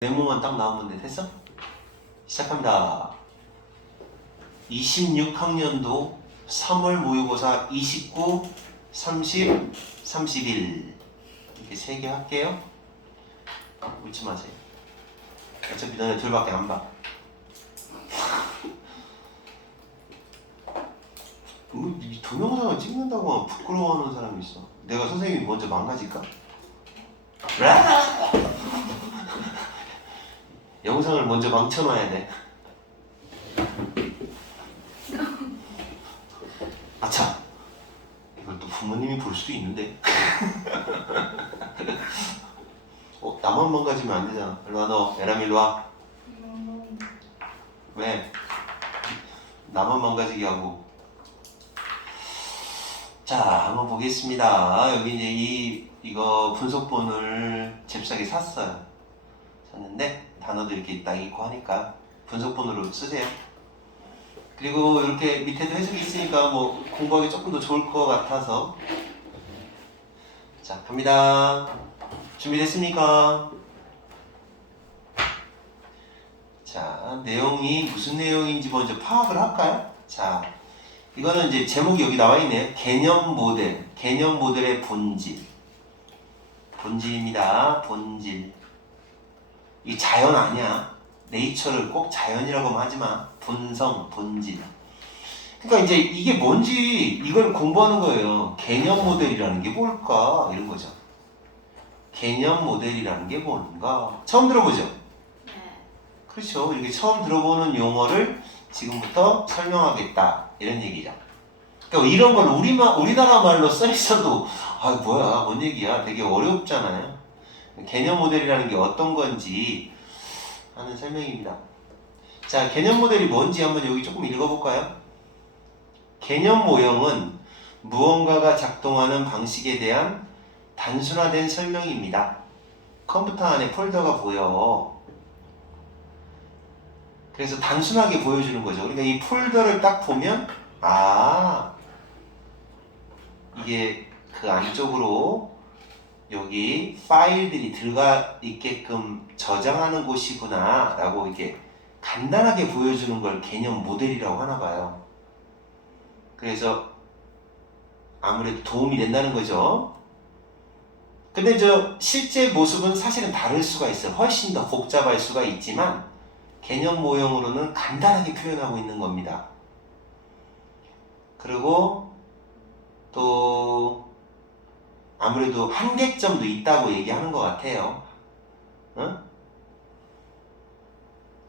네모만 딱 나오면 돼. 됐어? 시작합니다. 26학년도 3월 모의고사 29, 30, 31 이렇게 3개 할게요. 웃지 마세요. 어차피 너네 둘밖에 안 봐. 이 동영상을 찍는다고 하면 부끄러워하는 사람이 있어. 내가 선생님이 먼저 망가질까? 영상을 먼저 망쳐놔야 돼. 아차! 이걸 또 부모님이 볼 수도 있는데. 나만 망가지면 안 되잖아. 일로와 너. 에람 일로와. 왜? 나만 망가지게 하고. 자, 한번 보겠습니다. 여기 이제 이거 분석본을 잽싸게 샀어요. 샀는데 단어도 이렇게 딱 있고 하니까 분석본으로 쓰세요. 그리고 이렇게 밑에도 해석이 있으니까 뭐 공부하기 조금 더 좋을 것 같아서. 자, 갑니다. 준비됐습니까? 자, 내용이 무슨 내용인지 먼저 파악을 할까요? 자, 이거는 이제 제목이 여기 나와 있네요. 개념 모델. 개념 모델의 본질. 본질입니다. 본질. 이 자연 아니야. 네이처를 꼭 자연이라고만 하지 마. 본성, 본질. 그러니까 이제 이게 뭔지 이걸 공부하는 거예요. 개념 모델이라는 게 뭘까? 이런 거죠. 개념 모델이라는 게 뭔가? 처음 들어보죠? 네. 그렇죠. 이렇게 처음 들어보는 용어를 지금부터 설명하겠다. 이런 얘기죠. 그러니까 이런 걸 우리나라 말로 써 있어도 뭐야, 뭔 얘기야? 되게 어렵잖아요. 개념 모델이라는 게 어떤 건지 하는 설명입니다. 자, 개념 모델이 뭔지 한번 여기 조금 읽어볼까요? 개념 모형은 무언가가 작동하는 방식에 대한 단순화된 설명입니다. 컴퓨터 안에 폴더가 보여. 그래서 단순하게 보여주는 거죠. 그러니까 이 폴더를 딱 보면 이게 그 안쪽으로 여기 파일들이 들어가 있게끔 저장하는 곳이구나 라고 이렇게 간단하게 보여주는 걸 개념 모델이라고 하나 봐요. 그래서 아무래도 도움이 된다는 거죠. 근데 실제 모습은 사실은 다를 수가 있어요. 훨씬 더 복잡할 수가 있지만 개념 모형으로는 간단하게 표현하고 있는 겁니다. 그리고 또 아무래도 한계점도 있다고 얘기하는 것 같아요. 응?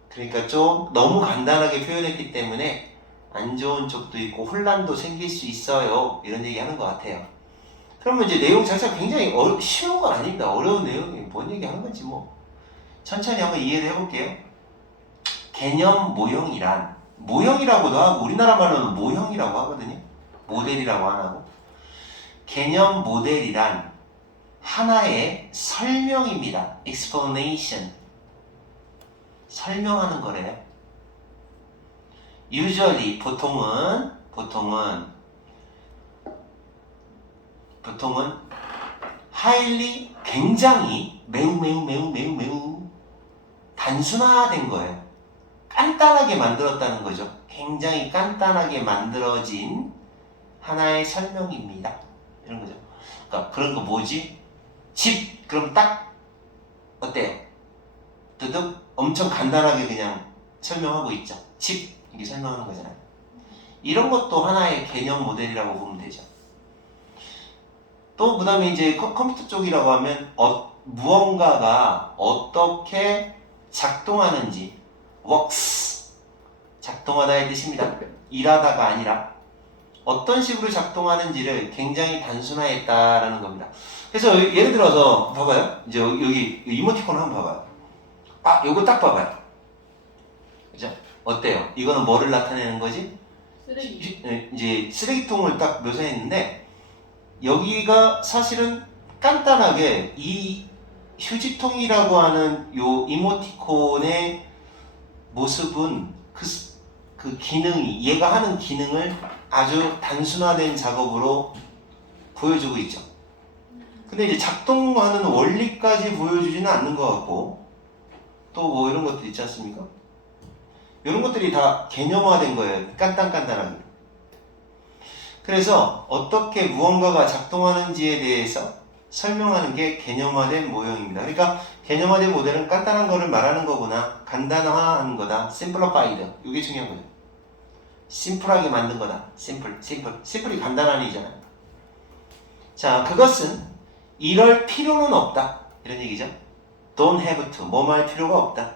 그러니까 좀 너무 간단하게 표현했기 때문에 안 좋은 쪽도 있고 혼란도 생길 수 있어요. 이런 얘기 하는 것 같아요. 그러면 이제 내용 자체가 굉장히 쉬운 건 아닙니다. 어려운 내용이 뭔 얘기 하는 건지 뭐 천천히 한번 이해를 해볼게요. 개념 모형이란 모형이라고도 하고 우리나라 말로는 모형이라고 하거든요. 모델이라고 안 하고. 개념 모델이란 하나의 설명입니다. explanation. 설명하는 거래요. usually 보통은 highly 굉장히 매우 단순화된 거예요. 간단하게 만들었다는 거죠. 굉장히 간단하게 만들어진 하나의 설명입니다. 이런 거죠. 그러니까 그런 거 뭐지? 집 그럼 딱 어때요? 두둑 엄청 간단하게 그냥 설명하고 있죠. 집 이렇게 설명하는 거잖아요. 이런 것도 하나의 개념 모델이라고 보면 되죠. 또 그다음에 이제 컴퓨터 쪽이라고 하면 무언가가 어떻게 작동하는지 works 작동하다의 뜻입니다. 일하다가 아니라 어떤 식으로 작동하는지를 굉장히 단순화했다라는 겁니다. 그래서 예를 들어서 봐봐요. 이제 여기 이모티콘 한번 봐봐요. 요거 딱 봐봐요. 그죠? 어때요? 이거는 뭐를 나타내는 거지? 쓰레기. 이제 쓰레기통을 딱 묘사했는데 여기가 사실은 간단하게 이 휴지통이라고 하는 요 이모티콘의 모습은 그 기능이 얘가 하는 기능을 아주 단순화된 작업으로 보여주고 있죠. 근데 이제 작동하는 원리까지 보여주지는 않는 것 같고 또 뭐 이런 것들 있지 않습니까? 이런 것들이 다 개념화된 거예요. 간단하게. 그래서 어떻게 무언가가 작동하는지에 대해서 설명하는 게 개념화된 모형입니다. 그러니까 개념화된 모델은 간단한 거를 말하는 거구나. 간단화하는 거다. simplified. 이게 중요한 거죠. 심플하게 만든 거다. 심플이 간단한 얘기잖아요. 자, 그것은 이럴 필요는 없다. 이런 얘기죠. don't have to. 뭐뭐 할 필요가 없다.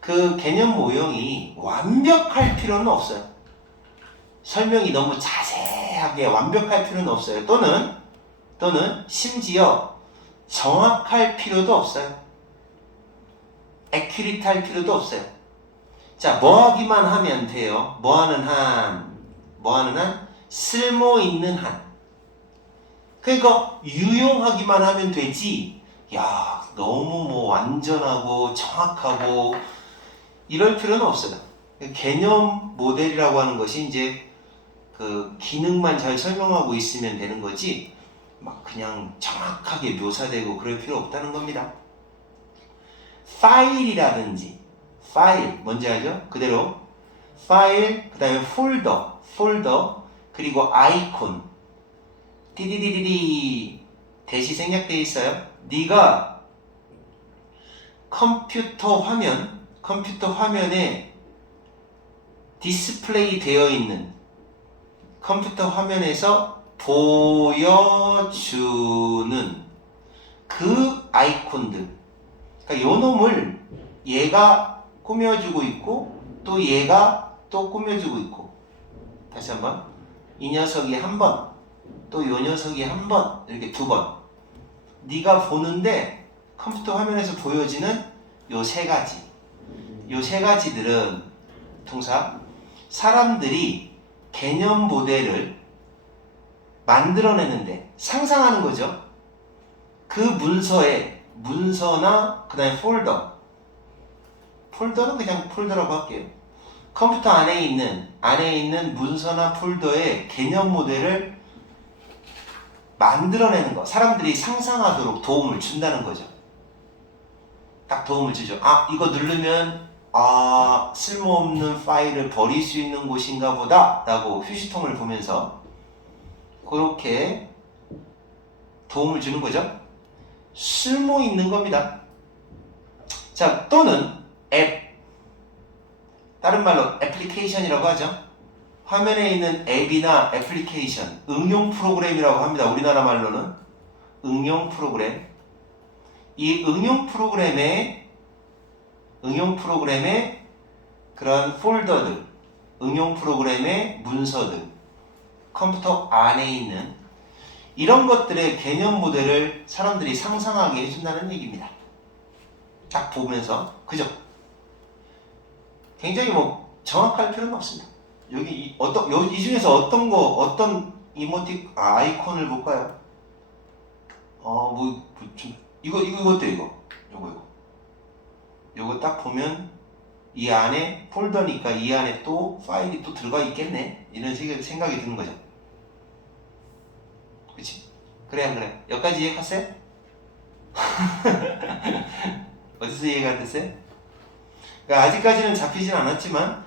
그 개념 모형이 완벽할 필요는 없어요. 설명이 너무 자세하게 완벽할 필요는 없어요. 또는 심지어 정확할 필요도 없어요. accurate 할 필요도 없어요. 자, 뭐 하기만 하면 돼요. 뭐 하는 한? 쓸모 있는 한. 그러니까 유용하기만 하면 되지. 야, 너무 뭐 완전하고 정확하고 이럴 필요는 없어요. 개념 모델이라고 하는 것이 이제 그 기능만 잘 설명하고 있으면 되는 거지 막 그냥 정확하게 묘사되고 그럴 필요 없다는 겁니다. 파일이라든지 파일 뭔지 알죠? 그대로 파일 그 다음에 폴더 그리고 아이콘 띠디디디디 대시 생략되어 있어요. 네가 컴퓨터 화면에 디스플레이 되어 있는 컴퓨터 화면에서 보여주는 그 아이콘들. 그러니까 요 놈을 얘가 꾸며주고 있고 또 얘가 또 꾸며주고 있고. 다시 한번. 이 녀석이 한 번, 또 요 녀석이 한 번, 이렇게 두 번. 네가 보는데 컴퓨터 화면에서 보여지는 요 세 가지. 요 세 가지들은 통사 사람들이 개념 모델을 만들어내는데 상상하는 거죠. 그 문서나 그 다음에 폴더는 그냥 폴더라고 할게요. 컴퓨터 안에 있는 문서나 폴더의 개념 모델을 만들어내는 거, 사람들이 상상하도록 도움을 준다는 거죠. 딱 도움을 주죠. 아, 이거 누르면 쓸모없는 파일을 버릴 수 있는 곳인가 보다 라고 휴지통을 보면서 그렇게 도움을 주는 거죠. 쓸모 있는 겁니다. 자, 또는 다른 말로 애플리케이션이라고 하죠. 화면에 있는 앱이나 애플리케이션, 응용 프로그램이라고 합니다. 우리나라 말로는 응용 프로그램. 이 응용 프로그램의 그런 폴더들, 응용 프로그램의 문서들, 컴퓨터 안에 있는 이런 것들의 개념 모델을 사람들이 상상하게 해준다는 얘기입니다. 딱 보면서, 그죠? 굉장히 뭐 정확할 필요는 없습니다. 여기 이 중에서 어떤 아이콘을 볼까요? 이거 어때요? 이거 딱 보면 이 안에 폴더니까 이 안에 또 파일이 또 들어가 있겠네. 이런 생각이 드는 거죠. 그치? 그래 안 그래? 여기까지 이해했어요? 어디서 이해가 됐어요? 그러니까 아직까지는 잡히진 않았지만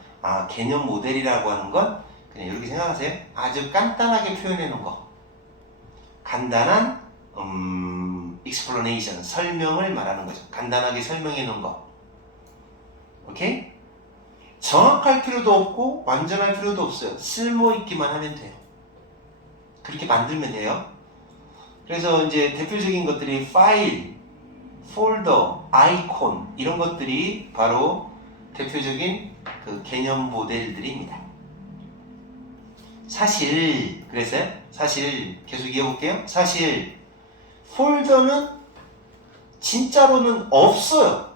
개념 모델이라고 하는 건 그냥 이렇게 생각하세요. 아주 간단하게 표현해 놓은 거. 간단한 explanation, 설명을 말하는 거죠. 간단하게 설명해 놓은 거. 오케이? 정확할 필요도 없고 완전할 필요도 없어요. 쓸모 있기만 하면 돼요. 그렇게 만들면 돼요. 그래서 이제 대표적인 것들이 파일, 폴더, 아이콘 이런 것들이 바로 대표적인 그 개념 모델들입니다. 사실 계속 이어볼게요. 사실 폴더는 진짜로는 없어요.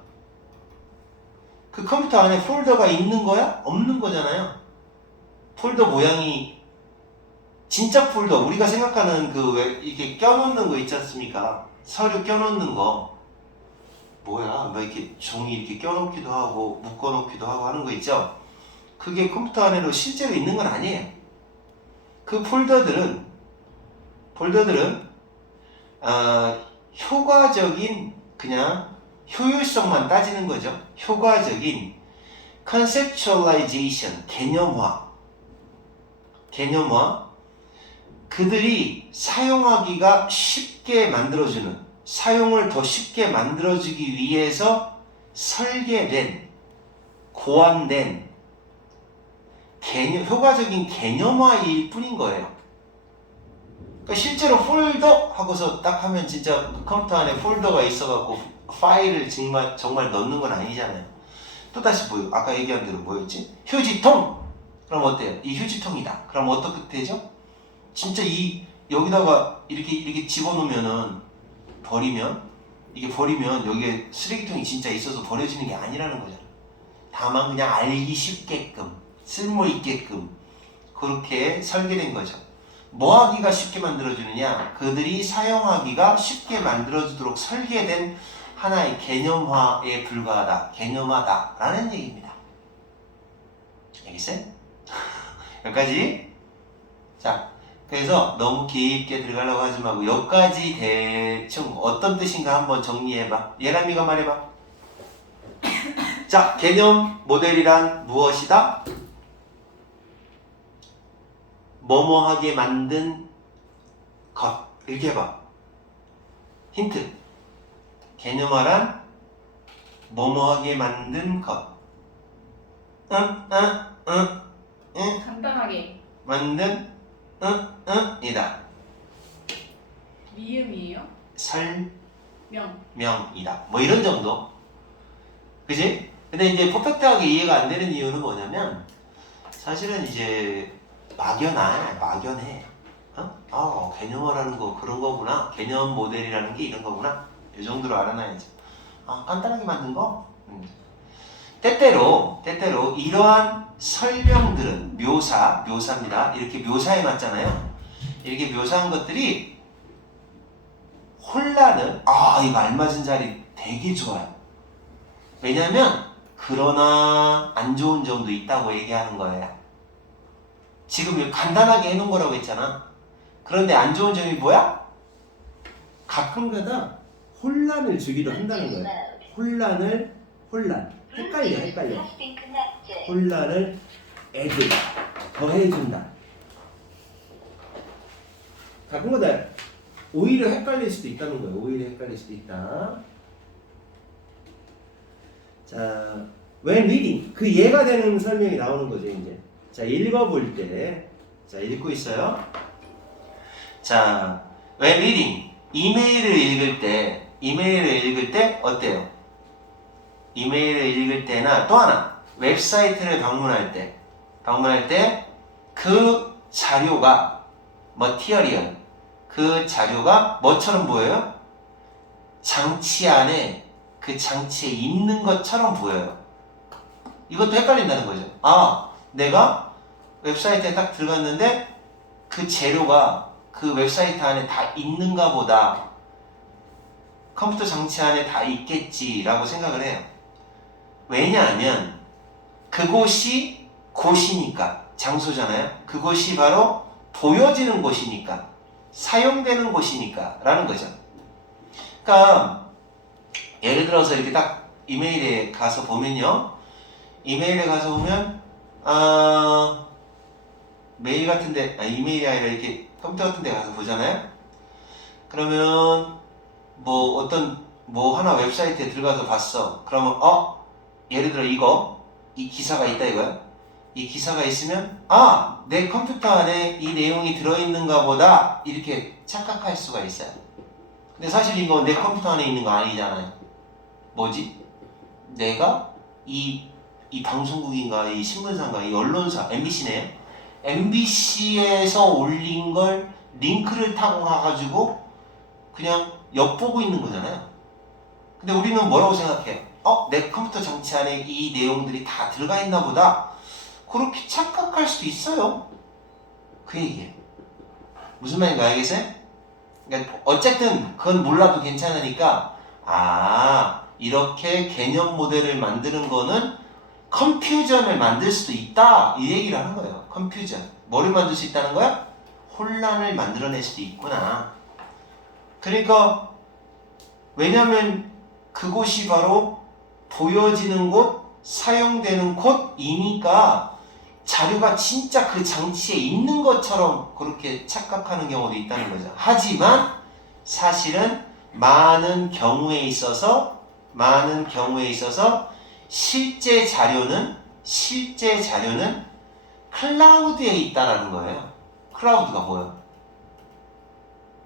그 컴퓨터 안에 폴더가 있는 거야? 없는 거잖아요. 폴더 모양이 진짜 폴더, 우리가 생각하는 그 왜 이렇게 껴놓는 거 있지 않습니까? 서류 껴놓는 거. 뭐야? 뭐 이렇게 종이 이렇게 껴놓기도 하고 묶어놓기도 하고 하는 거 있죠? 그게 컴퓨터 안에도 실제로 있는 건 아니에요. 그 폴더들은 효과적인 그냥 효율성만 따지는 거죠. 효과적인 conceptualization, 개념화. 그들이 사용하기가 쉽게 만들어주는, 사용을 더 쉽게 만들어주기 위해서 설계된, 고안된 효과적인 개념화일 뿐인 거예요. 그러니까 실제로 폴더 하고서 딱 하면 진짜 컴퓨터 안에 폴더가 있어갖고 파일을 정말 넣는 건 아니잖아요. 또다시 아까 얘기한 대로 뭐였지? 휴지통! 그럼 어때요? 이 휴지통이다. 그럼 어떻게 되죠? 진짜 여기다가 이렇게 집어넣으면은 버리면 여기에 쓰레기통이 진짜 있어서 버려지는 게 아니라는 거잖아. 다만 그냥 알기 쉽게끔, 쓸모 있게끔 그렇게 설계된 거죠. 뭐 하기가 쉽게 만들어주느냐? 그들이 사용하기가 쉽게 만들어주도록 설계된 하나의 개념화에 불과하다, 개념화다라는 얘기입니다. 알겠어요? 여기까지. 자, 그래서 너무 깊게 들어가려고 하지 말고 여기까지 대충 어떤 뜻인가 한번 정리해봐. 예람이가 말해봐. 자, 개념 모델이란 무엇이다? 뭐뭐하게 만든 것. 이렇게 해봐. 힌트. 개념화란 뭐뭐하게 만든 것. 간단하게. 만든 이다. 미음이에요? 설명이다. 뭐 이런 정도. 그지? 근데 이제 퍼펙트하게 이해가 안 되는 이유는 뭐냐면 사실은 이제 막연해. 개념화라는 거 그런 거구나. 개념 모델이라는 게 이런 거구나. 이 정도로 알아놔야죠. 간단하게 만든 거? 때때로 이러한 설명들은 묘사입니다. 이렇게 묘사해 놨잖아요. 이렇게 묘사한 것들이 혼란을, 이거 알맞은 자리 되게 좋아요. 왜냐면 그러나 안 좋은 점도 있다고 얘기하는 거예요. 지금 간단하게 해놓은 거라고 했잖아. 그런데 안 좋은 점이 뭐야? 가끔가다 혼란을 주기도 한다는 거예요. 헷갈려. 혼란을 더해준다. 가끔가다 오히려 헷갈릴 수도 있다는 거예요. 자, when reading, 그 예가 되는 설명이 나오는 거죠, 이제. 자, 읽어볼 때. 자, 읽고 있어요. 자, when reading, 이메일을 읽을 때 어때요? 이메일을 읽을 때나 또 하나, 웹사이트를 방문할 때 그 자료가, material, 그 자료가 뭐처럼 보여요? 그 장치에 있는 것처럼 보여요. 이것도 헷갈린다는 거죠. 내가 웹사이트에 딱 들어갔는데 그 재료가 그 웹사이트 안에 다 있는가 보다. 컴퓨터 장치 안에 다 있겠지라고 생각을 해요. 왜냐하면 그곳이 곳이니까, 장소잖아요. 그곳이 바로 보여지는 곳이니까, 사용되는 곳이니까 라는 거죠. 그러니까 예를 들어서 이렇게 딱 이메일에 가서 보면요. 메일 같은데, 이메일이 아니라 이렇게 컴퓨터 같은데 가서 보잖아요. 그러면 뭐 하나 웹사이트에 들어가서 봤어. 그러면 예를 들어 이 기사가 있다 이거야. 이 기사가 있으면 내 컴퓨터 안에 이 내용이 들어있는가 보다 이렇게 착각할 수가 있어요. 근데 사실 이거 내 컴퓨터 안에 있는 거 아니잖아요. 뭐지? 내가 이 방송국인가 이 신문사인가 이 언론사 MBC네요. MBC에서 올린 걸 링크를 타고 가가지고 그냥 엿보고 있는 거잖아요. 근데 우리는 뭐라고 생각해? 내 컴퓨터 장치 안에 이 내용들이 다 들어가 있나 보다. 그렇게 착각할 수도 있어요. 그 얘기예요. 무슨 말인지 알겠어요? 그러니까 어쨌든 그건 몰라도 괜찮으니까 이렇게 개념 모델을 만드는 거는 컨퓨전을 만들 수도 있다 이 얘기를 하는 거예요. 컨퓨전. 뭐를 만들 수 있다는 거야? 혼란을 만들어낼 수도 있구나. 그러니까 왜냐면 그곳이 바로 보여지는 곳, 사용되는 곳이니까 자료가 진짜 그 장치에 있는 것처럼 그렇게 착각하는 경우도 있다는 거죠. 하지만 사실은 많은 경우에 있어서 실제 자료는 클라우드에 있다라는 거예요. 클라우드가 뭐예요?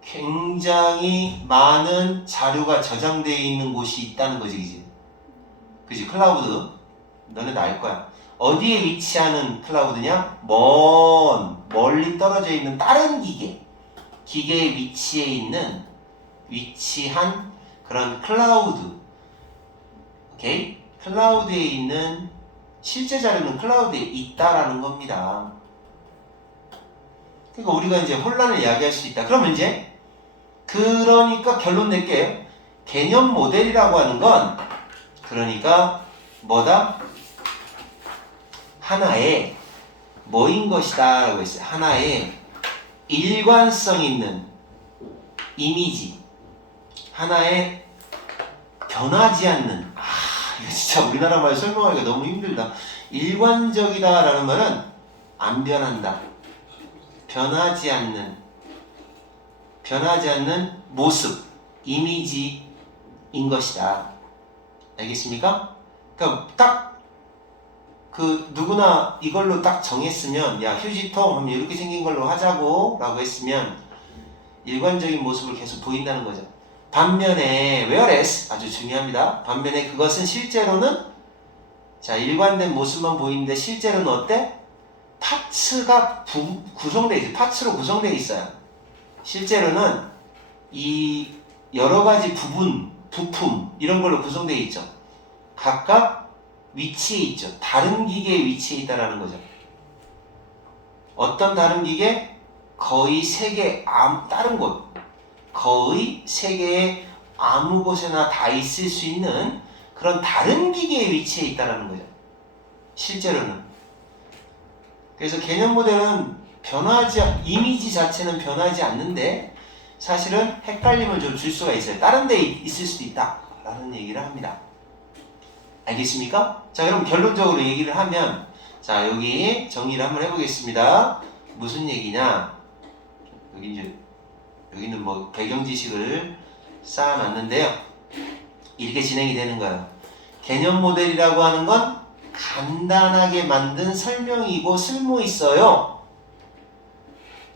굉장히 많은 자료가 저장되어 있는 곳이 있다는 거지, 그지? 클라우드. 너네도 알 거야. 어디에 위치하는 클라우드냐? 멀리 떨어져 있는 다른 기계의 위치한 그런 클라우드. 오케이? 클라우드에 있는 실제 자료는 클라우드에 있다라는 겁니다. 그러니까 우리가 이제 혼란을 야기할 수 있다. 그러니까 결론 낼게요. 개념 모델이라고 하는 건 그러니까 뭐다? 하나의 뭐인 것이다 라고 했어요. 하나의 일관성 있는 이미지, 하나의 변하지 않는, 이거 진짜 우리나라 말 설명하기가 너무 힘들다. 일관적이다 라는 말은 안 변한다, 변하지 않는 모습, 이미지인 것이다. 알겠습니까? 그러니까 딱 누구나 이걸로 딱 정했으면, 야, 휴지통 하면 이렇게 생긴 걸로 하자고 라고 했으면 일관적인 모습을 계속 보인다는 거죠. 반면에 whereas, 아주 중요합니다. 반면에 그것은 실제로는 일관된 모습만 보이는데 실제로는 어때? 파츠가 구성되어 있어요. 파츠로 구성되어 있어요. 실제로는 이 여러 가지 부품 이런 걸로 구성되어 있죠. 각각 위치에 있죠. 다른 기계의 위치에 있다라는 거죠. 어떤 다른 기계? 거의 세계 다른 곳, 거의 세계의 아무 곳에나 다 있을 수 있는 그런 다른 기계의 위치에 있다라는 거죠. 실제로는. 그래서 개념 모델은 이미지 자체는 변하지 않는데 사실은 헷갈림을 좀 줄 수가 있어요. 다른 데 있을 수도 있다 라는 얘기를 합니다. 알겠습니까? 자, 그럼 결론적으로 얘기를 하면, 자, 여기 정리를 한번 해보겠습니다. 무슨 얘기냐? 여기는 뭐 배경 지식을 쌓아놨는데요. 이렇게 진행이 되는 거예요. 개념 모델이라고 하는 건 간단하게 만든 설명이고 쓸모 있어요.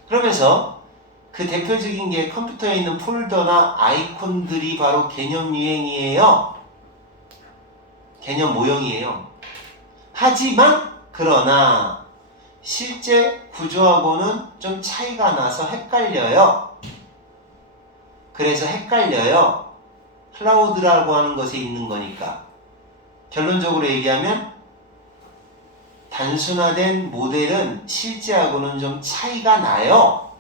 그러면서 그 대표적인 게 컴퓨터에 있는 폴더나 아이콘들이 바로 개념 유형이에요. 개념 모형이에요. 하지만 그러나 실제 구조하고는 좀 차이가 나서 헷갈려요. 그래서 헷갈려요. 클라우드라고 하는 것에 있는 거니까. 결론적으로 얘기하면 단순화된 모델은 실제하고는 좀 차이가 나요.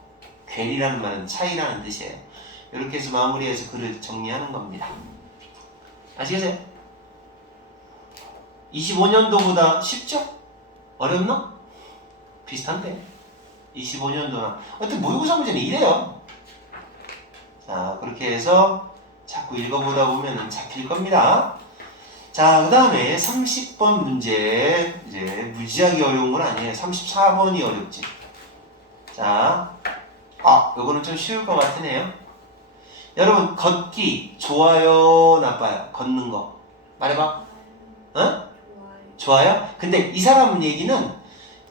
괴리라는 말은 차이라는 뜻이에요. 이렇게 해서 마무리해서 글을 정리하는 겁니다. 아시겠어요? 25년도보다 쉽죠? 어렵나? 비슷한데 25년도나 하여튼 모의고사 문제는 이래요. 자, 그렇게 해서 자꾸 읽어보다 보면 잡힐 겁니다. 자, 그 다음에 30번 문제, 이제 무지하게 어려운 건 아니에요. 34번이 어렵지. 자, 요거는 좀 쉬울 것 같으네요. 여러분, 걷기 좋아요, 나빠요? 걷는 거 말해봐. 어? 좋아요? 근데 이 사람 얘기는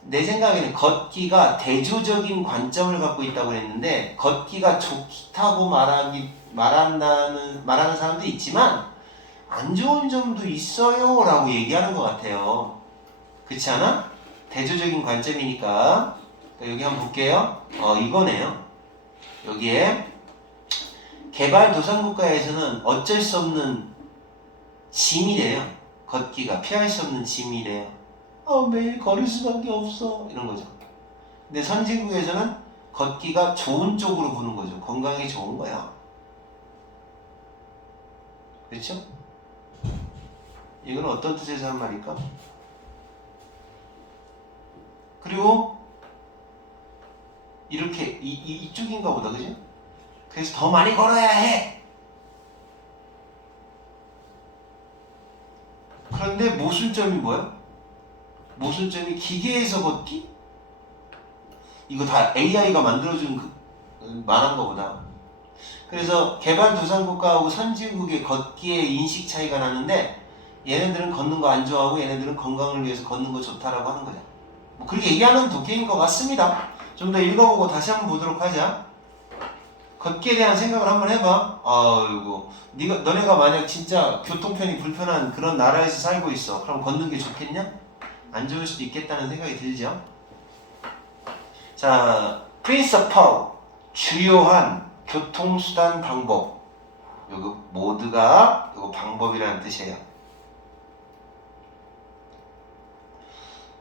내 생각에는 걷기가 대조적인 관점을 갖고 있다고 했는데, 걷기가 좋다고 말하는 사람도 있지만 안 좋은 점도 있어요 라고 얘기하는 것 같아요. 그렇지 않아? 대조적인 관점이니까. 여기 한번 볼게요. 이거네요. 여기에 개발도상국가에서는 어쩔 수 없는 짐이래요. 걷기가 피할 수 없는 짐이래요. 매일 걸을 수밖에 없어, 이런 거죠. 근데 선진국에서는 걷기가 좋은 쪽으로 보는 거죠. 건강에 좋은 거야. 그렇죠? 이건 어떤 뜻에서 하는 말일까? 그리고 이렇게 이쪽인가 보다, 그죠? 그래서 더 많이 걸어야 해. 그런데 모순점이 뭐야? 모순점이 기계에서 걷기? 이거 다 AI가 만들어준 말한 거보다. 그래서 개발도상국가하고 선진국의 걷기의 인식 차이가 나는데 얘네들은 걷는 거 안 좋아하고 얘네들은 건강을 위해서 걷는 거 좋다라고 하는 거죠. 뭐 그렇게 얘기하는 독해인 것 같습니다. 좀 더 읽어보고 다시 한번 보도록 하자. 걷기에 대한 생각을 한번 해봐. 아이고, 너네가 만약 진짜 교통편이 불편한 그런 나라에서 살고 있어. 그럼 걷는 게 좋겠냐? 안 좋을 수도 있겠다는 생각이 들죠. 자, principle, 주요한 교통수단 방법. 요거 모드가 요거 방법이라는 뜻이에요.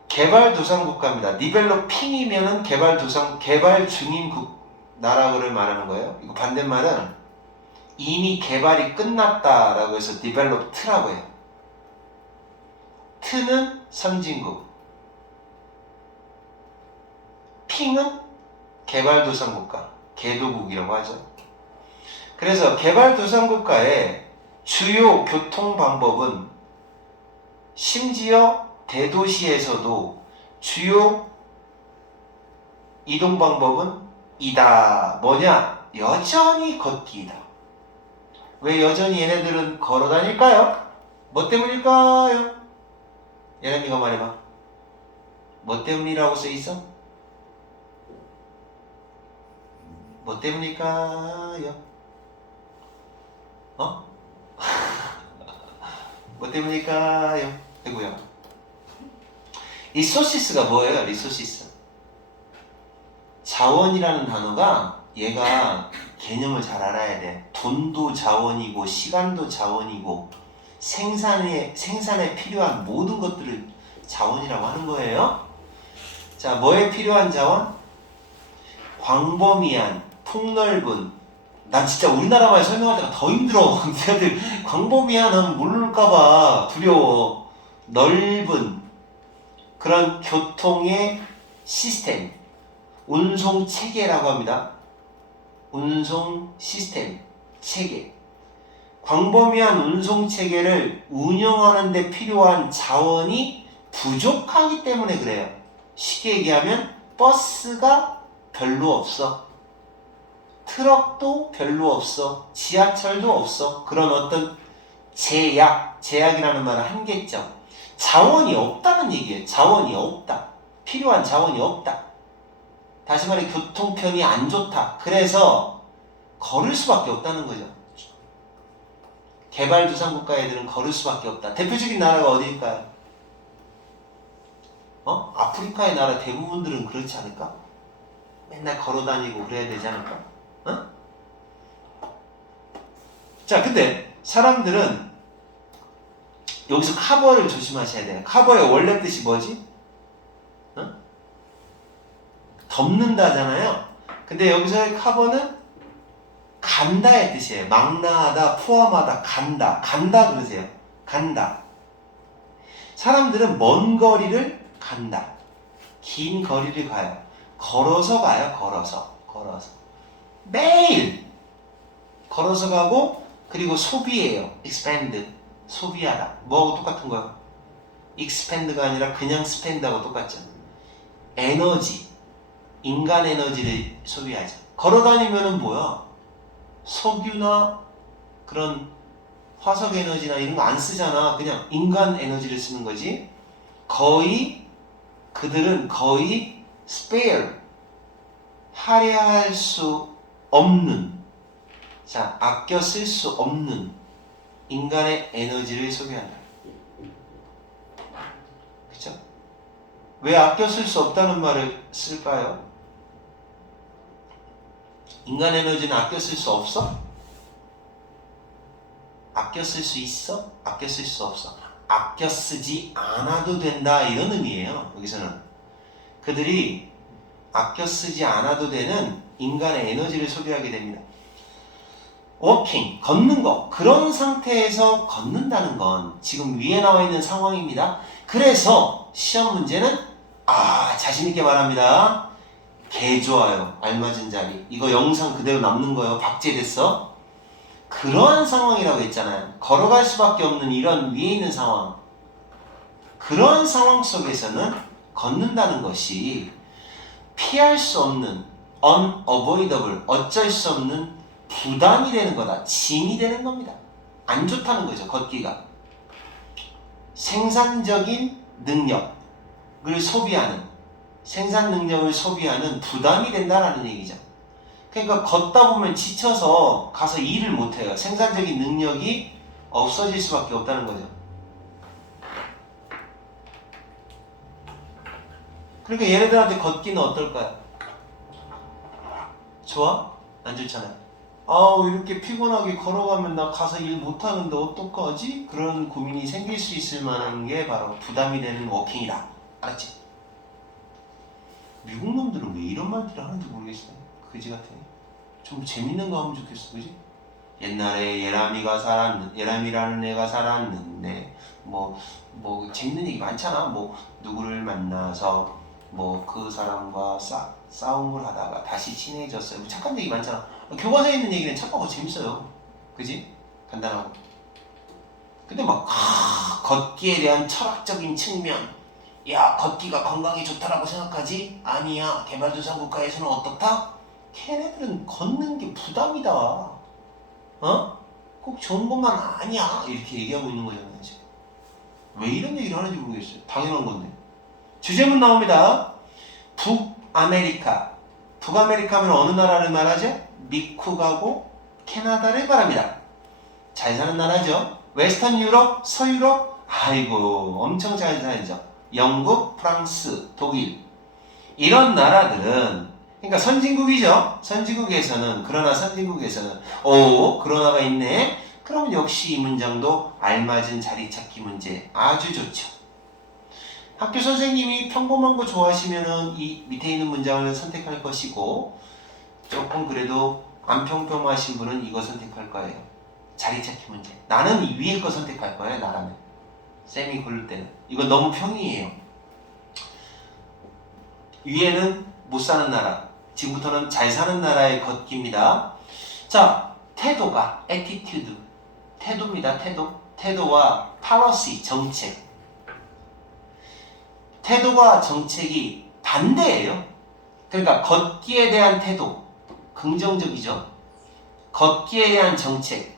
개발도상국가입니다. developing이면은 개발 중인 나라를 말하는 거예요. 이거 반대말은 이미 개발이 끝났다라고 해서 developed라고 해요. 트는 선진국, 핑은 개발도상국가, 개도국이라고 하죠. 그래서 개발도상국가의 주요 교통 방법은 심지어 대도시에서도 주요 이동 방법은 이다. 뭐냐? 여전히 걷기이다. 왜 여전히 얘네들은 걸어 다닐까요? 뭐 때문일까요? 예람이가 말해봐. 뭐 때문이라고 써있어? 뭐 때문일까요? 뭐 때문일까요? 아이고야. 리소시스가 뭐예요? 리소시스. 자원이라는 단어가 얘가 개념을 잘 알아야 돼. 돈도 자원이고 시간도 자원이고 생산에 필요한 모든 것들을 자원이라고 하는 거예요. 자, 뭐에 필요한 자원? 광범위한, 폭넓은. 난 진짜 우리나라 말 설명할 때가 더 힘들어. 애들 광범위한 하면 모를까봐 두려워. 넓은 그런 교통의 시스템, 운송 체계라고 합니다. 운송 시스템, 체계. 광범위한 운송 체계를 운영하는 데 필요한 자원이 부족하기 때문에 그래요. 쉽게 얘기하면 버스가 별로 없어. 트럭도 별로 없어. 지하철도 없어. 그런 어떤 제약이라는 말은 한계점. 자원이 없다는 얘기예요. 자원이 없다. 필요한 자원이 없다. 다시 말해 교통편이 안 좋다. 그래서 걸을 수밖에 없다는 거죠. 개발도상국가 애들은 걸을 수밖에 없다. 대표적인 나라가 어디일까요? 아프리카의 나라 대부분들은 그렇지 않을까? 맨날 걸어다니고 그래야 되지 않을까? 자, 근데 사람들은 여기서 카버를 조심하셔야 돼요. 카버의 원래 뜻이 뭐지? 덮는다잖아요. 근데 여기서의 카버는 간다의 뜻이에요. 망라하다, 포함하다, 간다 그러세요. 간다. 사람들은 먼 거리를 간다. 긴 거리를 가요. 걸어서 가요. 걸어서. 매일 걸어서 가고, 그리고 소비해요. expand. 소비하다. 뭐하고 똑같은 거야? expand가 아니라 그냥 spend하고 똑같죠. 에너지. 인간 에너지를 소비하죠. 걸어다니면은 뭐야? 석유나 그런 화석 에너지나 이런 거 안 쓰잖아. 그냥 인간 에너지를 쓰는 거지. 그들은 거의 spare. 할애할 수 없는. 자, 아껴 쓸 수 없는 인간의 에너지를 소비한다. 그쵸? 왜 아껴 쓸 수 없다는 말을 쓸까요? 인간 에너지는 아껴 쓸 수 없어? 아껴 쓸 수 있어? 아껴 쓸 수 없어? 아껴 쓰지 않아도 된다, 이런 의미예요. 여기서는 그들이 아껴 쓰지 않아도 되는 인간의 에너지를 소비하게 됩니다. 워킹, 걷는 거, 그런 상태에서 걷는다는 건 지금 위에 나와 있는 상황입니다. 그래서 시험 문제는 자신있게 말합니다. 개 좋아요. 알맞은 자리. 이거 영상 그대로 남는 거예요. 박제됐어. 그러한 상황이라고 했잖아요. 걸어갈 수밖에 없는 이런 위에 있는 상황. 그런 상황 속에서는 걷는다는 것이 피할 수 없는 unavoidable, 어쩔 수 없는 부담이 되는 거다. 짐이 되는 겁니다. 안 좋다는 거죠. 걷기가. 생산적인 능력을 소비하는, 생산 능력을 소비하는 부담이 된다라는 얘기죠. 그러니까 걷다 보면 지쳐서 가서 일을 못해요. 생산적인 능력이 없어질 수밖에 없다는 거죠. 그러니까 얘네들한테 걷기는 어떨까요? 좋아? 안 좋잖아요. 아우, 이렇게 피곤하게 걸어가면 나 가서 일 못하는데 어떡하지? 그런 고민이 생길 수 있을 만한 게 바로 부담이 되는 워킹이다. 알았지? 미국 놈들은 왜 이런 말들을 하는지 모르겠어요. 그지 같아요. 좀 재밌는 거 하면 좋겠어, 그지? 옛날에 예람이라는 애가 살았는데, 뭐 재밌는 얘기 많잖아. 뭐 누구를 만나서 뭐 그 사람과 싸움을 하다가 다시 친해졌어요. 뭐 착한 얘기 많잖아. 교과서에 있는 얘기는 착하고 재밌어요. 그지? 간단하고. 근데 막 걷기에 대한 철학적인 측면, 야, 걷기가 건강에 좋다라고 생각하지? 아니야. 개발도상국가에서는 어떻다? 걔네들은 걷는 게 부담이다. 어? 꼭 좋은 것만 아니야. 이렇게 얘기하고 있는 거잖아요, 지금. 왜 이런 얘기를 하는지 모르겠어요. 당연한 건데. 주제문 나옵니다. 북아메리카. 북아메리카면 어느 나라를 말하죠? 미국하고 캐나다를 말합니다. 잘 사는 나라죠. 웨스턴 유럽, 서유럽, 아이고 엄청 잘 살죠. 영국, 프랑스, 독일. 이런 나라들은, 그러니까 선진국이죠. 그러나 선진국에서는 오, 그러나가 있네. 그럼 역시 이 문장도 알맞은 자리 찾기 문제 아주 좋죠. 학교 선생님이 평범한 거 좋아하시면은 이 밑에 있는 문장을 선택할 것이고, 조금 그래도 안 평범하신 분은 이거 선택할 거예요. 자리 찾기 문제. 나는 이 위에 거 선택할 거예요. 나라면. 쌤이 고를 때는. 이건 너무 평이에요. 위에는 못 사는 나라. 지금부터는 잘 사는 나라의 걷기입니다. 자, 태도가 attitude. 태도입니다. 태도와 policy, 정책. 태도와 정책이 반대예요. 그러니까 걷기에 대한 태도, 긍정적이죠. 걷기에 대한 정책,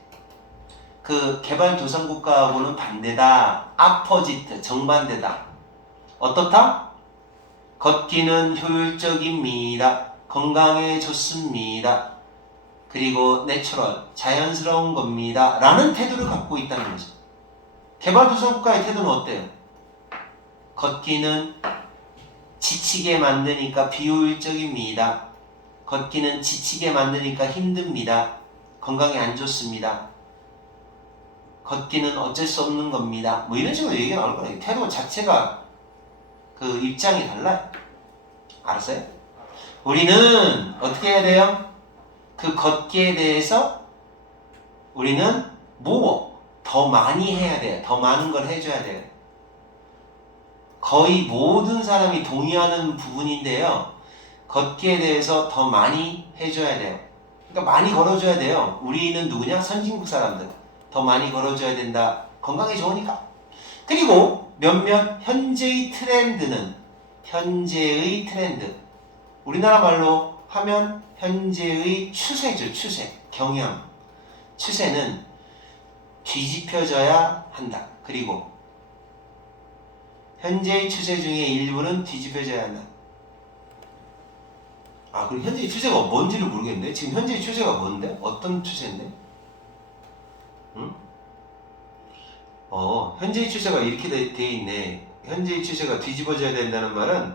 그 개발도상국가하고는 반대다. opposite, 정반대다. 어떻다? 걷기는 효율적입니다. 건강에 좋습니다. 그리고 내추럴, 자연스러운 겁니다. 라는 태도를 갖고 있다는 거죠. 개발도상국가의 태도는 어때요? 걷기는 지치게 만드니까 비효율적입니다. 걷기는 지치게 만드니까 힘듭니다. 건강에 안 좋습니다. 걷기는 어쩔 수 없는 겁니다. 뭐 이런 식으로 얘기가 나올 거예요. 태도 자체가 그 입장이 달라요. 알았어요? 우리는 어떻게 해야 돼요? 그 걷기에 대해서 우리는 더 많이 해야 돼요. 더 많은 걸 해줘야 돼요. 거의 모든 사람이 동의하는 부분인데요. 걷기에 대해서 더 많이 해줘야 돼요. 그러니까 많이 걸어줘야 돼요. 우리는 누구냐? 선진국 사람들. 더 많이 걸어줘야 된다. 건강에 좋으니까. 그리고 몇몇 현재의 트렌드. 우리나라 말로 하면 현재의 추세죠. 경향. 추세는 뒤집혀져야 한다. 그리고 현재의 추세 중에 일부는 뒤집혀져야 한다. 그럼 현재의 추세가 뭔지를 모르겠는데? 지금 현재의 추세가 뭔데? 어떤 추세인데? 응? 현재의 추세가 이렇게 돼 있네. 현재의 추세가 뒤집어져야 된다는 말은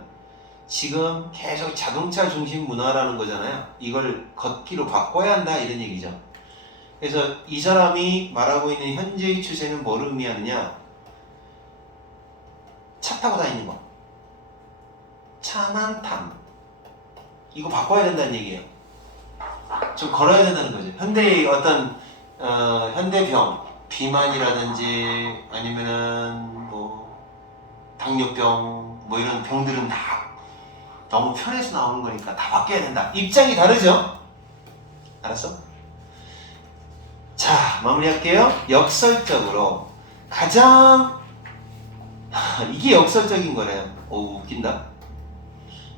지금 계속 자동차 중심 문화라는 거잖아요. 이걸 걷기로 바꿔야 한다 이런 얘기죠. 그래서 이 사람이 말하고 있는 현재의 추세는 뭐를 의미하느냐? 차 타고 다니는 거. 차만 이거 바꿔야 된다는 얘기예요. 좀 걸어야 된다는 거죠. 현대의 어떤 현대병, 비만이라든지 아니면은 뭐 당뇨병 뭐 이런 병들은 다 너무 편해서 나오는 거니까 다 바뀌어야 된다. 입장이 다르죠? 알았어? 자, 마무리할게요. 역설적으로 가장 이게 역설적인 거래요. 오, 웃긴다.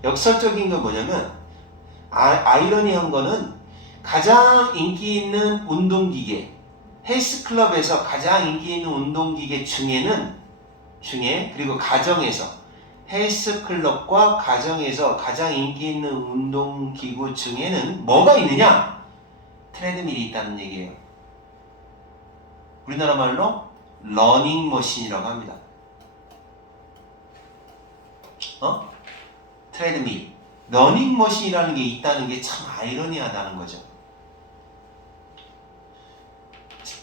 역설적인 건 뭐냐면 아이러니한 거는 가장 인기 있는 운동기계, 헬스클럽에서 가장 인기 있는 운동기계 중에 그리고 가정에서 헬스클럽과 가정에서 가장 인기 있는 운동기구 중에는 뭐가 있느냐? 트레드밀이 있다는 얘기예요. 우리나라 말로 러닝머신이라고 합니다. 트레드밀. 러닝머신이라는 게 있다는 게 참 아이러니하다는 거죠.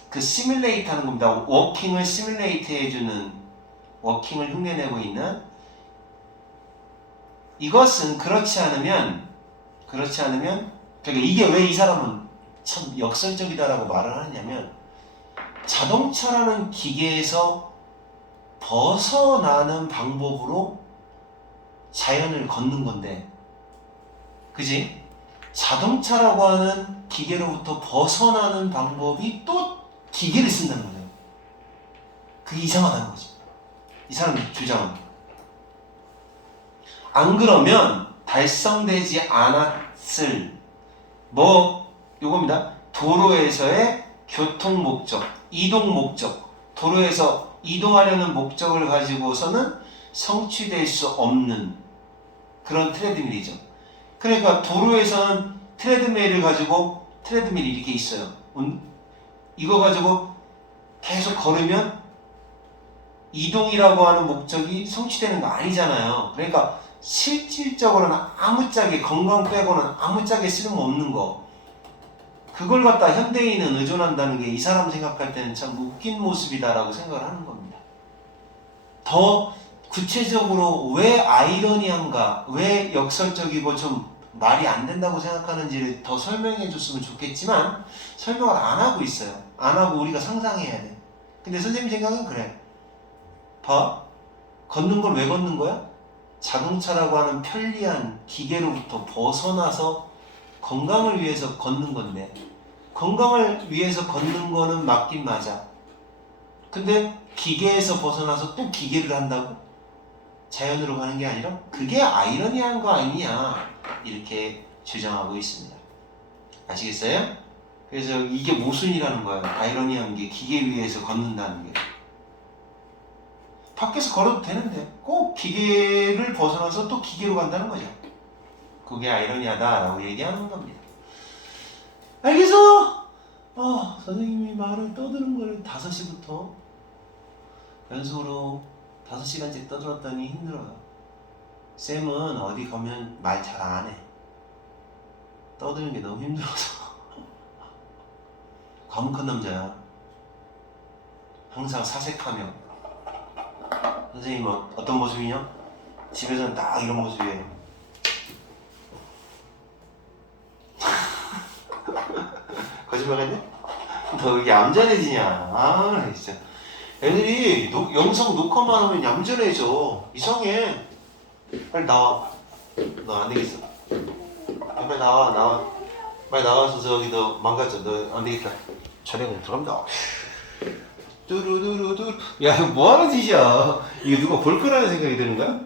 그 시뮬레이트 하는 겁니다. 워킹을 시뮬레이트 해주는, 워킹을 흉내내고 있는, 이것은 그렇지 않으면, 그러니까 이게 왜 이 사람은 참 역설적이다라고 말을 하느냐면, 자동차라는 기계에서 벗어나는 방법으로 자연을 걷는 건데, 그지? 자동차라고 하는 기계로부터 벗어나는 방법이 또 기계를 쓴다는 거예요. 그게 이상하다는 거지. 이 사람 주장은. 안 그러면 달성되지 않았을 요겁니다. 도로에서의 교통 목적, 이동 목적, 도로에서 이동하려는 목적을 가지고서는 성취될 수 없는 그런 트레드밀이죠. 그러니까 도로에서는 트레드밀을 가지고 트레드밀이 이렇게 있어요. 이거 가지고 계속 걸으면 이동이라고 하는 목적이 성취되는 거 아니잖아요. 그러니까 실질적으로는 아무짝에 건강 빼고는 아무짝에 쓸모없는 거, 그걸 갖다 현대인은 의존한다는 게 이 사람 생각할 때는 참 웃긴 모습이다라고 생각을 하는 겁니다. 더 구체적으로 왜 아이러니한가, 왜 역설적이고 좀 말이 안 된다고 생각하는지를 더 설명해 줬으면 좋겠지만 설명을 안 하고 있어요. 안 하고 우리가 상상해야 돼. 근데 선생님 생각은 그래. 봐. 걷는 걸 왜 걷는 거야? 자동차라고 하는 편리한 기계로부터 벗어나서 건강을 위해서 걷는 건데, 건강을 위해서 걷는 거는 맞긴 맞아. 근데 기계에서 벗어나서 또 기계를 한다고? 자연으로 가는 게 아니라? 그게 아이러니한 거 아니냐, 이렇게 주장하고 있습니다. 아시겠어요? 그래서 이게 모순이라는 거예요. 아이러니한 게 기계 위에서 걷는다는 게. 밖에서 걸어도 되는데 꼭 기계를 벗어나서 또 기계로 간다는 거죠. 그게 아이러니하다라고 얘기하는 겁니다. 알겠어? 선생님이 말을 떠드는 거를 5시부터 연속으로 5시간째 떠들었더니 힘들어요. 쌤은 어디 가면 말 잘 안 해. 떠드는 게 너무 힘들어서. 과묵한 남자야. 항상 사색하며. 선생님은 어떤 모습이냐? 집에서는 딱 이런 모습이에요. 거짓말 같네? 너 왜 얌전해지냐? 아, 진짜. 애들이 영상 녹화만 하면 얌전해져. 이상해. 빨리 나와. 너 안 되겠어. 빨리 나와. 빨리 나와서 저기 너 망가져. 너 안 되겠다. 촬영 들어간다. 뚜루루루루. 야, 이거 뭐 하는 짓이야? 이게 누가 볼 거라는 생각이 드는 거야?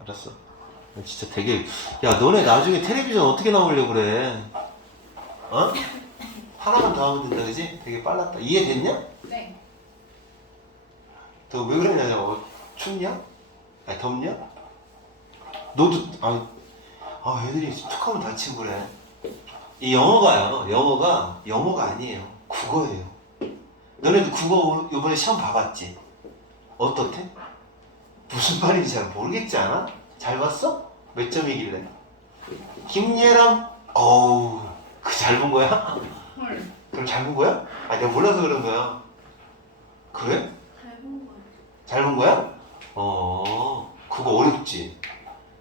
알았어. 진짜 되게. 야, 너네 나중에 텔레비전 어떻게 나오려고 그래? 하나만 더 하면 된다, 그지? 되게 빨랐다. 이해됐냐? 네. 너 왜 그러냐? 춥냐? 아니, 덥냐? 너도, 애들이 툭하면 다치고 그래. 이 영어가요. 영어가 아니에요. 국어예요. 너네도 국어 이번에 시험 봐봤지? 어떻대? 무슨 말인지 잘 모르겠지 않아? 잘 봤어? 몇 점이길래? 김예람, 그 잘 본 거야? 헐. 그럼 잘 본 거야? 내가 몰라서 그런 거야. 그래? 잘 본 거야. 잘 본 거야? 그거 어렵지.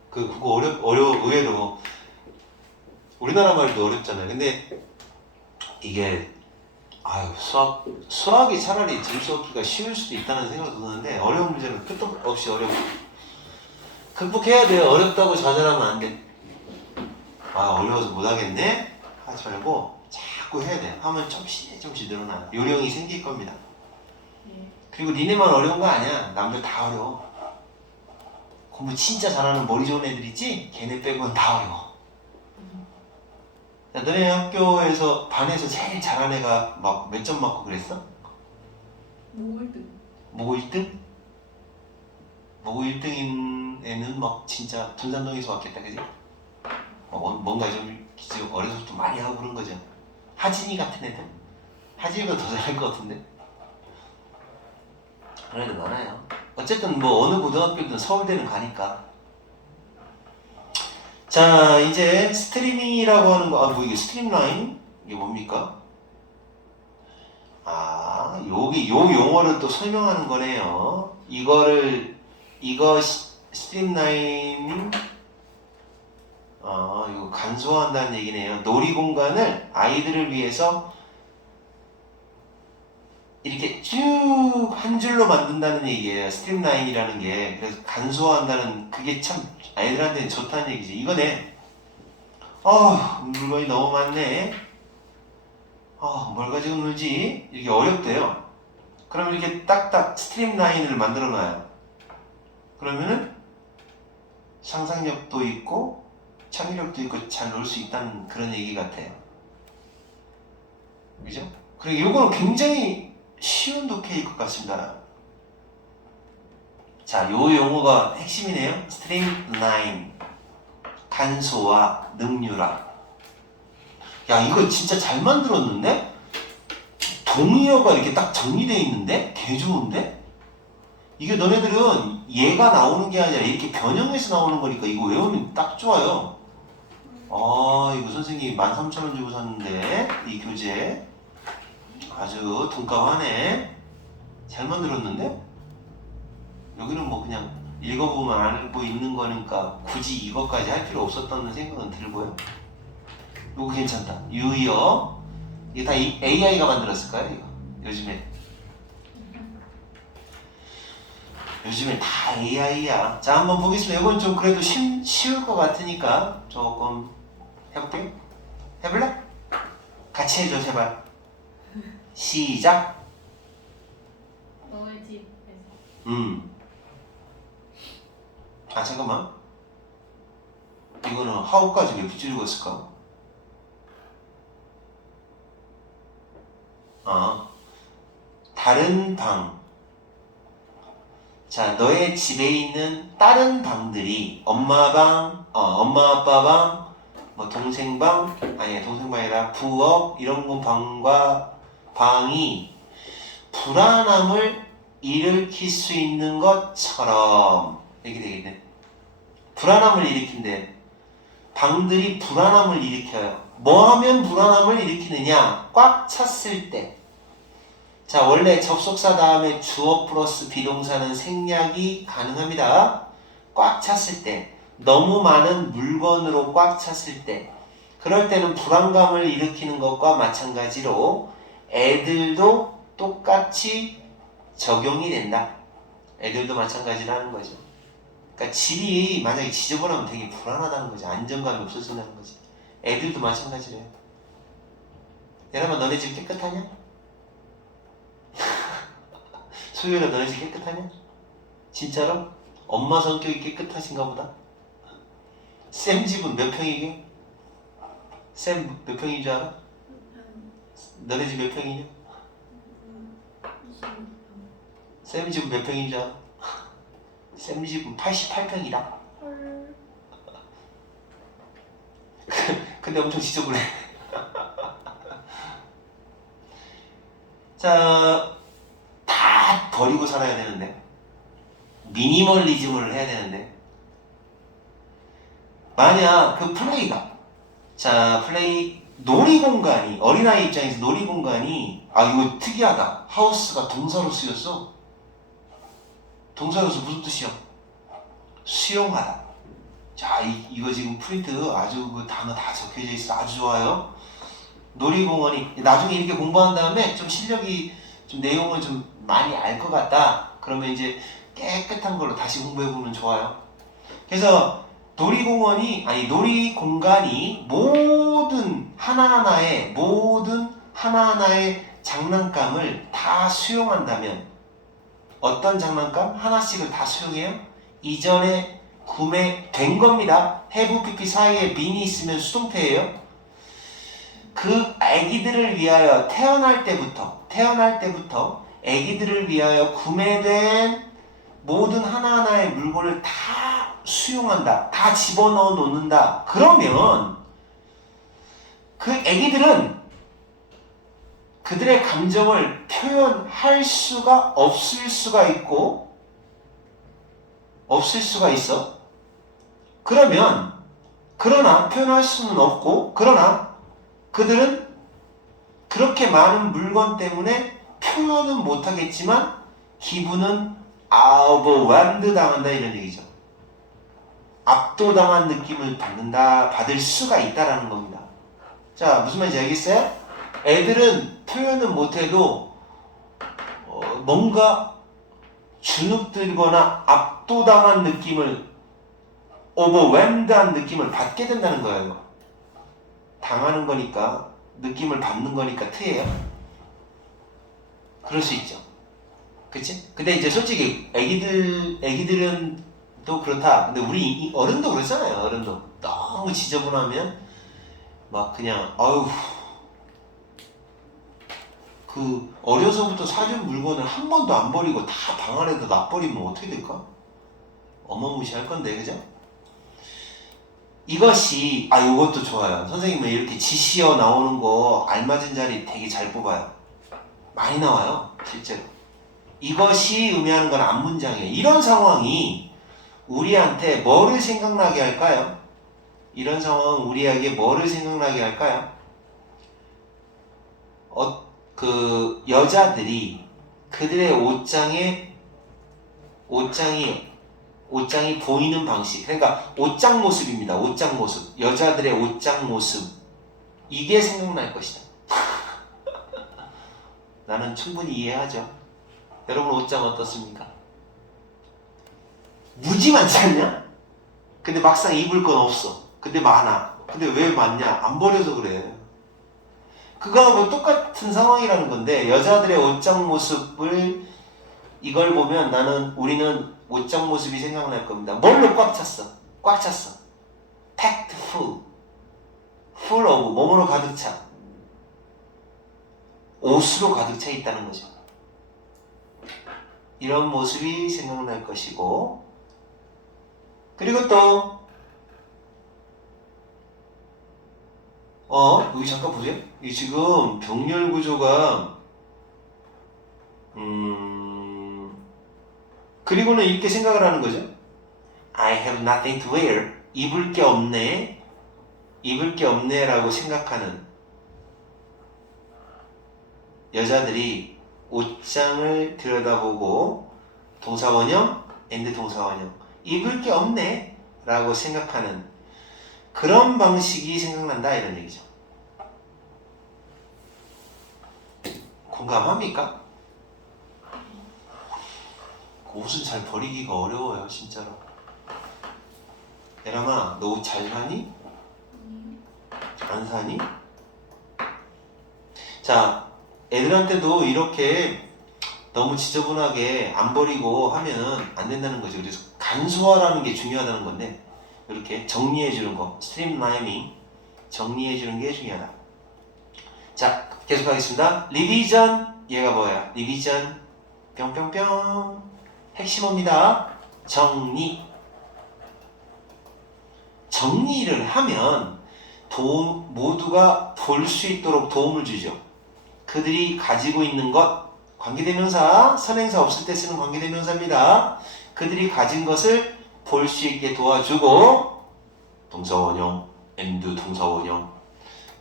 그거 의외로. 우리나라 말도 어렵잖아요. 근데 이게, 수학이 차라리 점수 얻기가 쉬울 수도 있다는 생각도 드는데, 어려운 문제는 끝도 없이 어려워. 극복해야 돼요. 어렵다고 좌절하면 안 돼. 어려워서 못하겠네? 하지 말고 자꾸 해야 돼. 하면 조금씩 늘어나요. 요령이 생길 겁니다. 네. 그리고 니네만 어려운 거 아니야. 남들 다 어려워. 공부 진짜 잘하는 머리 좋은 애들 있지? 걔네 빼고는 다 어려워. 야, 너네 학교에서 반에서 제일 잘하는 애가 막 몇 점 맞고 그랬어? 뭐 1등. 모고 1등? 모고 1등인 애는 막 진짜 분산동에서 왔겠다, 그지? 뭔가 좀 어려서 좀 많이 하고 그런 거죠. 하진이 같은 애들? 하진이보다 더 잘할 것 같은데? 그런 애들 많아요. 어쨌든 뭐 어느 고등학교든 서울대는 가니까. 자, 이제 스트리밍이라고 하는 거, 뭐 이게 스트림라인? 이게 뭡니까? 여기 요 용어를 또 설명하는 거네요. 이거 스트림라인, 이거 간소화한다는 얘기네요. 놀이 공간을 아이들을 위해서 이렇게 쭉 한 줄로 만든다는 얘기예요. 스트림라인이라는 게. 그래서 간소화한다는 그게 참 아이들한테는 좋다는 얘기지. 이거네. 물건이 너무 많네. 뭘 가지고 놀지? 이게 어렵대요. 그럼 이렇게 딱딱 스트림라인을 만들어 놔요. 그러면은 상상력도 있고 창의력도 있고 잘 놀 수 있다는 그런 얘기 같아요. 그죠? 그리고 이거는 굉장히 쉬운 독해일 것 같습니다. 자, 요 용어가 핵심이네요. 스트림라인, 간소화, 능률화. 야, 이거 진짜 잘 만들었는데? 동의어가 이렇게 딱 정리되어 있는데? 개 좋은데? 이게 너네들은 얘가 나오는 게 아니라 이렇게 변형해서 나오는 거니까 이거 외우면 딱 좋아요. 이거 선생님이 13,000원 주고 샀는데 이 교재 아주 돈값하네. 잘 만들었는데? 여기는 뭐 그냥 읽어보면 알고 있는 거니까 굳이 이것까지 할 필요 없었다는 생각은 들고요. 이거 괜찮다. 유의어. 이게 다 AI가 만들었을까요? 이거 요즘에 다 AI야. 자, 한번 보겠습니다. 이건 좀 그래도 쉬울 것 같으니까 조금 해볼게요. 해볼래? 같이 해줘, 제발. 시작. 너의 집에서. 잠깐만. 이거는 하우까지 왜 붙이고 있을까? 다른 방. 자, 너의 집에 있는 다른 방들이 엄마 방, 엄마 아빠 방, 뭐 동생 방, 아니야 동생 방이 아니라 부엌 이런 거 방이 불안함을 일으킬 수 있는 것처럼 이렇게 되겠네. 불안함을 일으킨대. 방들이 불안함을 일으켜요. 뭐 하면 불안함을 일으키느냐? 꽉 찼을 때. 자, 원래 접속사 다음에 주어 플러스 비동사는 생략이 가능합니다. 꽉 찼을 때, 너무 많은 물건으로 꽉 찼을 때, 그럴 때는 불안감을 일으키는 것과 마찬가지로 애들도 똑같이 적용이 된다. 애들도 마찬가지라는 거죠. 그러니까 집이 만약에 지저분하면 되게 불안하다는 거지. 안정감이 없어진다는 거지. 애들도 마찬가지래요. 여러분, 너네 집 깨끗하냐? 소유라, 너네 집 깨끗하냐? 진짜로? 엄마 성격이 깨끗하신가 보다? 쌤 집은 몇 평이게? 쌤 몇 평인 줄 알아? 너네 집 몇 평이냐? 쌤 집은 몇 평인 줄 알아? 쌤 집은 88평이다. 근데 엄청 지저분해. 자, 다 버리고 살아야 되는데, 미니멀리즘을 해야 되는데, 만약 그 플레이가, 자, 놀이공간이, 어린아이 입장에서 놀이공간이, 이거 특이하다. 하우스가 동사로 쓰였어. 동사로서 무슨 뜻이야? 수용하다. 자, 이거 지금 프린트 아주 그 단어 다 적혀져 있어. 아주 좋아요. 놀이공원이, 나중에 이렇게 공부한 다음에 좀 실력이 좀 내용을 좀 많이 알 것 같다. 그러면 이제 깨끗한 걸로 다시 공부해보면 좋아요. 그래서 놀이공간이 모든 하나하나의 장난감을 다 수용한다면, 어떤 장난감 하나씩을 다 수용해요? 이전에 구매된 겁니다. have PP 사이에 bean이 있으면 수동태예요. 그 아기들을 위하여 태어날 때부터 아기들을 위하여 구매된 모든 하나하나의 물건을 다 수용한다. 다 집어넣어 놓는다. 그러면 그 아기들은 그들의 감정을 표현할 수가 없을 수가 있고 없을 수가 있어. 그러나 표현할 수는 없고 그러나 그들은 그렇게 많은 물건 때문에 표현은 못하겠지만 기분은 overwhelmed 당한다 이런 얘기죠. 압도당한 느낌을 받을 수가 있다라는 겁니다. 자, 무슨 말인지 알겠어요? 애들은 표현은 못해도 뭔가 주눅들거나 압도당한 느낌을 overwhelmed한 느낌을 받게 된다는 거예요. 당하는 거니까 느낌을 받는 거니까 트예요. 그럴 수 있죠. 그치? 근데 이제 솔직히 애기들은 또 그렇다. 근데 우리 어른도 그렇잖아요. 어른도 너무 지저분하면 막 그냥 아유 그 어려서부터 사준 물건을 한 번도 안 버리고 다 방 안에다 놔버리면 어떻게 될까? 어마무시할 건데, 그죠? 이것이 요것도 좋아요. 선생님은 이렇게 지시어 나오는 거 알맞은 자리 되게 잘 뽑아요. 많이 나와요, 실제로. 이것이 의미하는 건 앞문장이에요. 이런 상황이 우리한테 뭐를 생각나게 할까요? 이런 상황은 우리에게 뭐를 생각나게 할까요? 그 여자들이 그들의 옷장이 보이는 방식, 그러니까 옷장 모습입니다. 옷장 모습, 여자들의 옷장 모습, 이게 생각날 것이다. 나는 충분히 이해하죠. 여러분 옷장 어떻습니까? 무지 많지 않냐? 근데 막상 입을 건 없어. 근데 많아. 근데 왜 많냐? 안 버려서 그래. 그거하고 똑같은 상황이라는 건데, 여자들의 옷장 모습을 이걸 보면 우리는 옷장 모습이 생각날 겁니다. 뭘로 꽉 찼어? 꽉 찼어. packed full. full of 뭐뭐로 가득 차. 옷으로 가득 차 있다는 거죠. 이런 모습이 생각날 것이고, 그리고 또 여기 잠깐 보세요. 이 지금 병렬 구조가 그리고는 이렇게 생각을 하는 거죠. I have nothing to wear. 입을 게 없네 라고 생각하는 여자들이 옷장을 들여다보고 동사원형 and 동사원형 입을 게 없네 라고 생각하는 그런 방식이 생각난다 이런 얘기죠. 공감합니까? 옷은 잘 버리기가 어려워요 진짜로. 예람아 너 옷 잘 사니? 안 사니? 자 애들한테도 이렇게 너무 지저분하게 안 버리고 하면 안 된다는 거죠. 그래서 간소화라는 게 중요하다는 건데 이렇게 정리해 주는 거, 스트림라이밍 정리해 주는 게 중요하다. 자 계속하겠습니다. 리비전 얘가 뭐야? 리비전 뿅뿅뿅 핵심어입니다. 정리를 하면 모두가 볼 수 있도록 도움을 주죠. 그들이 가지고 있는 것 관계대명사 선행사 없을 때 쓰는 관계대명사입니다. 그들이 가진 것을 볼 수 있게 도와주고 동사원형 and 동사원형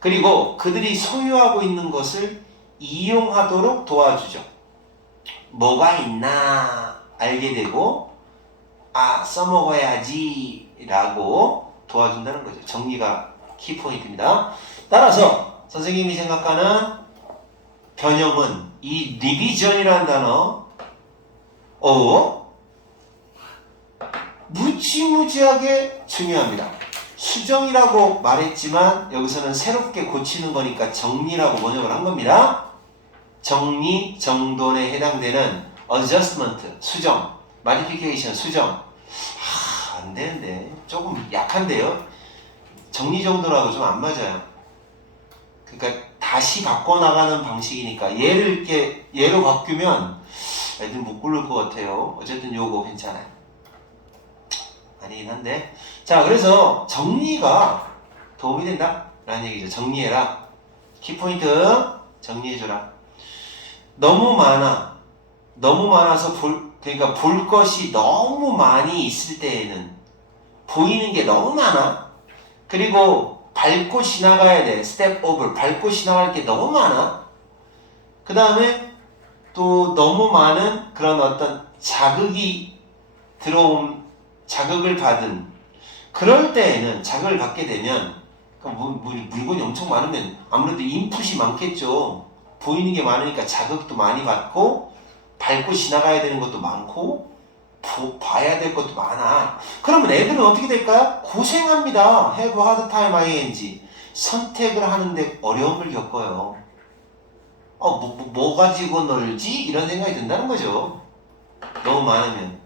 그리고 그들이 소유하고 있는 것을 이용하도록 도와주죠. 뭐가 있나 알게 되고 써먹어야지 라고 도와준다는 거죠. 정리가 키포인트입니다. 따라서 선생님이 생각하는 변형은 이 리비전이라는 단어 무지무지하게 중요합니다. 수정이라고 말했지만 여기서는 새롭게 고치는 거니까 정리라고 번역을 한 겁니다. 정리, 정돈에 해당되는 adjustment, 수정, modification, 수정. 안 되는데. 조금 약한데요? 정리 정도라고 좀 안 맞아요. 그러니까 다시 바꿔나가는 방식이니까 얘를 이렇게 얘로 바꾸면 애들 못 고를 것 같아요. 어쨌든 요거 괜찮아요. 아니긴 한데. 자, 그래서 정리가 도움이 된다 라는 얘기죠. 정리해라. 키포인트 정리해줘라. 너무 많아서 그러니까 볼 것이 너무 많이 있을 때에는 보이는 게 너무 많아. 그리고 밟고 지나가야 돼. 스텝 오버. 밟고 지나갈 게 너무 많아. 그 다음에 또 너무 많은 그런 어떤 자극을 받은 그럴 때에는 자극을 받게 되면 물건이 엄청 많으면 아무래도 인풋이 많겠죠. 보이는 게 많으니까 자극도 많이 받고 밟고 지나가야 되는 것도 많고 봐야 될 것도 많아. 그러면 애들은 어떻게 될까요? 고생합니다. have a hard time ing. 선택을 하는데 어려움을 겪어요. 뭐 가지고 놀지? 이런 생각이 든다는 거죠. 너무 많으면.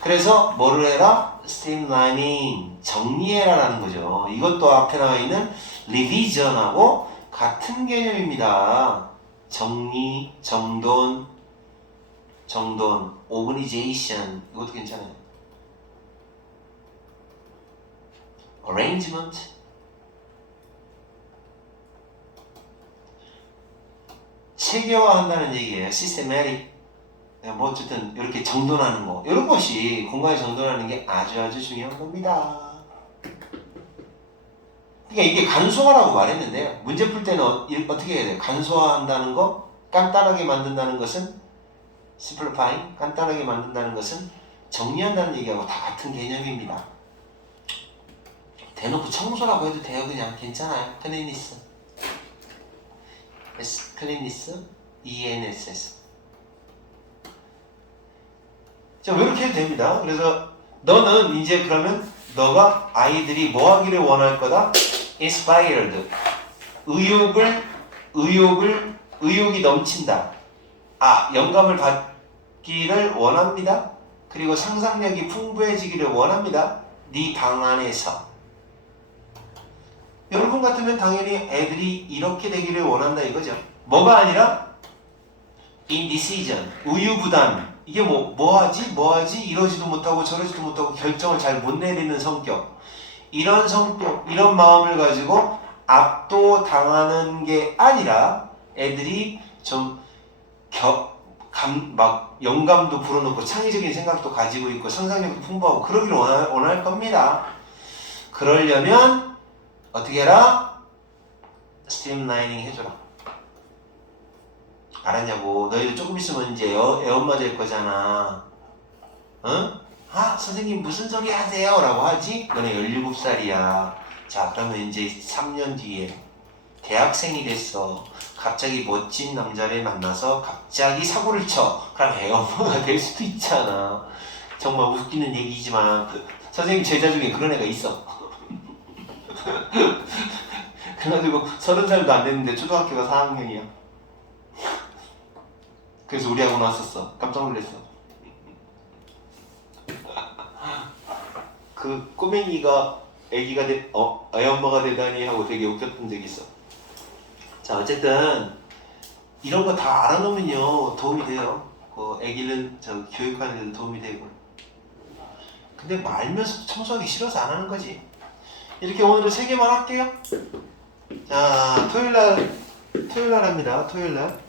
그래서 뭐를 해라? streamlining. 정리해라 라는 거죠. 이것도 앞에 나와 있는 revision하고 같은 개념입니다. 정리, 정돈, organization. 이것도 괜찮아요. arrangement. 체계화한다는 얘기예요. systematic. 뭐 어쨌든 이렇게 정돈하는 거. 이런 것이 공간에 정돈하는 게 아주 중요한 겁니다. 그러니까 이게 간소화라고 말했는데요. 문제 풀 때는 어떻게 해야 돼요? 간소화한다는 거, 간단하게 만든다는 것은 simplifying, 간단하게 만든다는 것은 정리한다는 얘기하고 다 같은 개념입니다. 대놓고 청소라고 해도 돼요. 그냥 괜찮아요. cleanliness, cleanliness, ENSS. 자, 이렇게 해도 됩니다. 그래서 너는 이제 그러면 너가 아이들이 뭐 하기를 원할 거다? inspired. 의욕이 넘친다. 영감을 받기를 원합니다. 그리고 상상력이 풍부해지기를 원합니다. 네 방 안에서. 여러분 같으면 당연히 애들이 이렇게 되기를 원한다 이거죠. 뭐가 아니라 indecision, 우유부단. 이게 뭐하지? 이러지도 못하고 저러지도 못하고 결정을 잘 못 내리는 성격. 이런 성격, 이런 마음을 가지고 압도당하는 게 아니라 애들이 좀 영감도 불어넣고 창의적인 생각도 가지고 있고 상상력도 풍부하고 그러기를 원할 겁니다. 그러려면 어떻게 해라? 스트림라이닝 해줘라. 알았냐고. 너희들 조금 있으면 이제 애엄마 될 거잖아. 응? 선생님 무슨 소리 하세요? 라고 하지? 너네 17살이야. 자, 그러면 이제 3년 뒤에 대학생이 됐어. 갑자기 멋진 남자를 만나서 갑자기 사고를 쳐. 그럼 애엄마가 될 수도 있잖아. 정말 웃기는 얘기지만 선생님 제자 중에 그런 애가 있어. 그래가지고 30살도 안 됐는데 초등학교가 4학년이야. 그래서 우리 학원 왔었어. 깜짝 놀랐어. 그 꼬맹이가 애기가 애엄마가 되다니 하고 되게 웃겼던 적이 있어. 자, 어쨌든 이런 거 다 알아놓으면요 도움이 돼요. 애기는 교육하는 데도 도움이 되고. 근데 뭐 알면서 청소하기 싫어서 안 하는 거지. 이렇게 오늘은 3개만 할게요. 자, 토요일날 합니다. 토요일날.